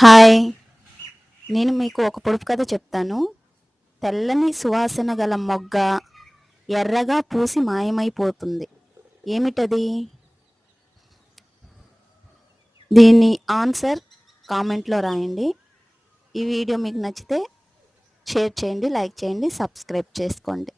Hi! నేను మీకు ఒక పొడుపు కథ చెప్తాను. తెల్లని సువాసన గల మొగ్గ ఎర్రగా పూసి మాయమైపోతుంది. ఏమిటది? దీని ఆన్సర్ కామెంట్‌లో రాయండి. ఈ వీడియో మీకు నచ్చితే షేర్ చేయండి, లైక్ చేయండి, సబ్స్క్రైబ్ చేసుకోండి.